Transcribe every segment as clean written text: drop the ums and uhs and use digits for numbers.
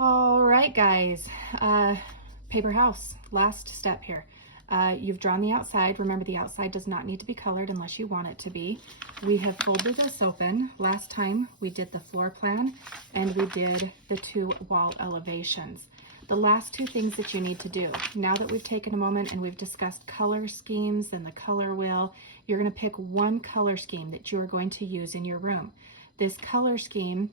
All right, guys, paper house, last step here. You've drawn the outside. Remember, the outside does not need to be colored unless you want it to be. We have folded this open. Last time we did the floor plan and we did the 2 wall elevations. The last 2 things that you need to do, now that we've taken a moment and we've discussed color schemes and the color wheel, you're going to pick one color scheme that you're going to use in your room. This color scheme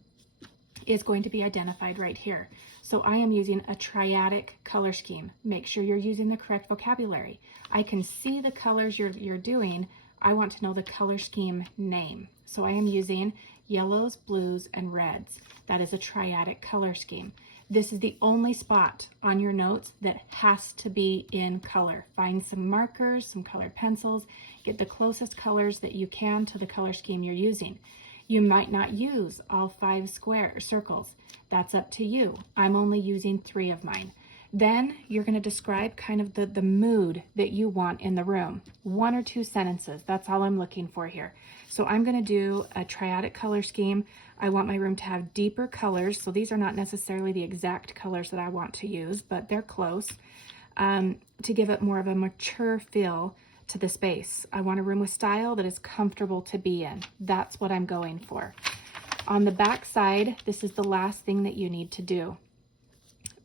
is going to be identified right here. So I am using a triadic color scheme. Make sure you're using the correct vocabulary. I can see the colors you're doing. I want to know the color scheme name. So I am using yellows, blues, and reds. That is a triadic color scheme. This is the only spot on your notes that has to be in color. Find some markers, some colored pencils, get the closest colors that you can to the color scheme you're using. You might not use all 5 square circles. That's up to you. I'm only using 3 of mine. Then you're going to describe kind of the mood that you want in the room. 1 or 2 sentences. That's all I'm looking for here. So I'm going to do a triadic color scheme. I want my room to have deeper colors. So these are not necessarily the exact colors that I want to use, but they're close, to give it more of a mature feel to the space. I want a room with style that is comfortable to be in. That's what I'm going for. On the back side, this is the last thing that you need to do.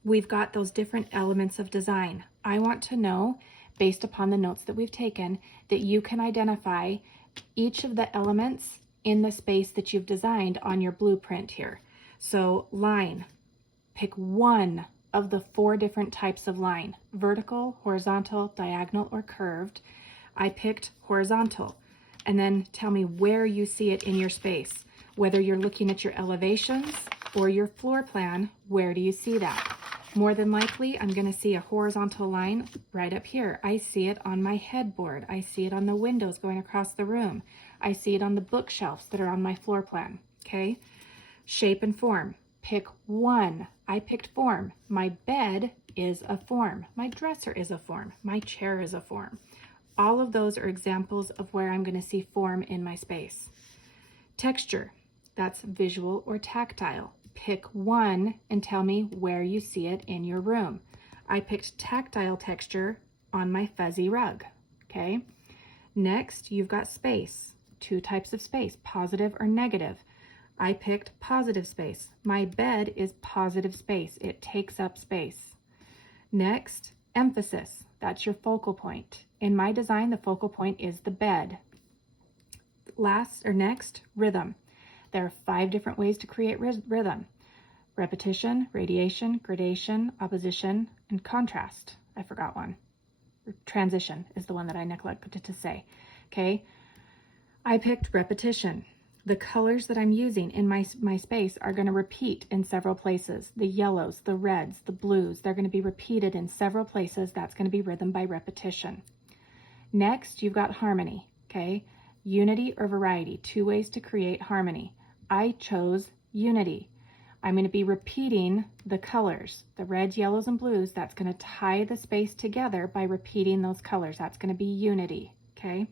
We've got those different elements of design. I want to know, based upon the notes that we've taken, that you can identify each of the elements in the space that you've designed on your blueprint here. So line, pick one of the 4 different types of line: vertical, horizontal, diagonal, or curved. I picked horizontal, and then tell me where you see it in your space. Whether you're looking at your elevations or your floor plan, where do you see that? More than likely, I'm going to see a horizontal line right up here. I see it on my headboard. I see it on the windows going across the room. I see it on the bookshelves that are on my floor plan, okay? Shape and form. Pick one. I picked form. My bed is a form. My dresser is a form. My chair is a form. All of those are examples of where I'm going to see form in my space. Texture, that's visual or tactile. Pick one and tell me where you see it in your room. I picked tactile texture on my fuzzy rug, okay? Next, you've got space. 2 types of space, positive or negative. I picked positive space. My bed is positive space. It takes up space. Next, emphasis. That's your focal point. In my design, the focal point is the bed. Next, rhythm. There are 5 different ways to create rhythm: repetition, radiation, gradation, opposition, and contrast. I forgot one. Transition is the one that I neglected to say. Okay, I picked repetition. The colors that I'm using in my space are going to repeat in several places. The yellows, the reds, the blues, they're going to be repeated in several places. That's going to be rhythm by repetition. Next, you've got harmony, okay? Unity or variety, 2 ways to create harmony. I chose unity. I'm going to be repeating the colors, the reds, yellows, and blues. That's going to tie the space together by repeating those colors. That's going to be unity, okay?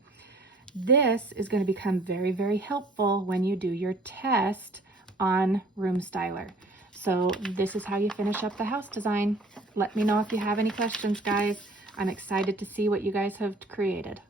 This is going to become very, very helpful when you do your test on Room Styler. So this is how you finish up the house design. Let me know if you have any questions, guys. I'm excited to see what you guys have created.